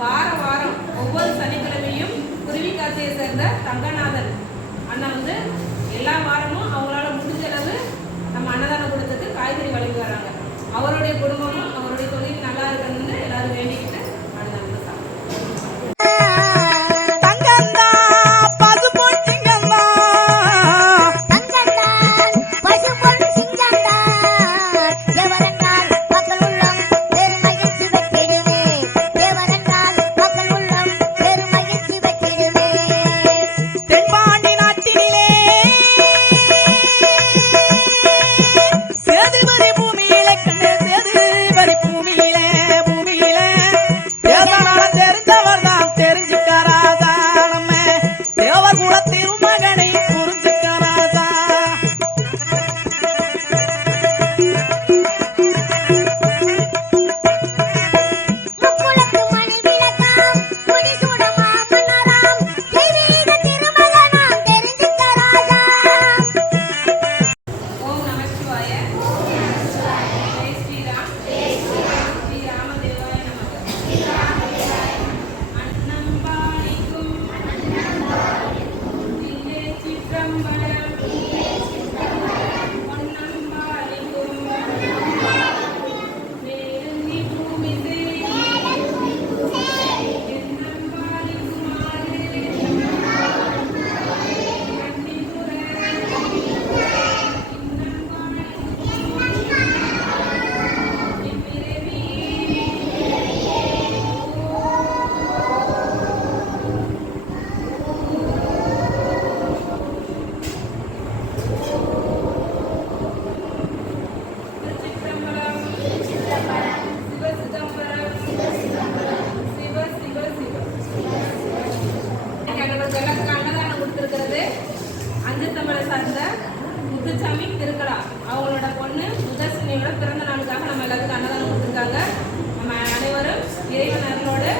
வாரம் வாரம் ஒவ்வொரு சனிக்கிழமையும் குருவிக்காத்தையை சேர்ந்த தங்கநாதன் அண்ணா வந்து எல்லா வாரமும் அவங்களால முடிஞ்ச அளவு நம்ம அன்னதானம் கொடுத்துட்டு காய்கறி வழங்கி வராங்க. அவருடைய குடும்பமும் அவருடைய தொழில் நல்லா இருக்கணும்னு எல்லாரும் வேண்டிக்கிட்டு அன்னதானம் சாப்பிடுவோம். முத்துசாமி திருக்கடா அவங்களோட பொண்ணு முதர்சினியோட பிறந்த நாளுக்காக நம்ம எல்லாத்துக்கும் அன்னதானம் கொடுத்துருக்காங்க. நம்ம அனைவரும் இறைவன் அருளோடு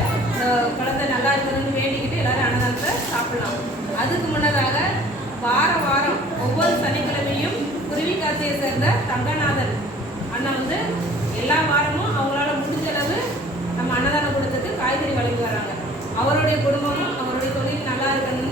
குழந்தை நல்லா இருக்குதுன்னு வேண்டிக்கிட்டு எல்லாரும் அன்னதானத்தை சாப்பிடலாம். அதுக்கு முன்னதாக வாரம் வாரம் ஒவ்வொரு சனிக்கிழமையும் குருவிக்காத்தையை சேர்ந்த தங்கநாதன் அண்ணா வந்து எல்லா வாரமும் அவங்களால முடிஞ்ச அளவு நம்ம அன்னதானம் கொடுத்துட்டு காய்கறி வழங்கி வராங்க. அவருடைய குடும்பமும் அவருடைய தொழில் நல்லா இருக்குன்னு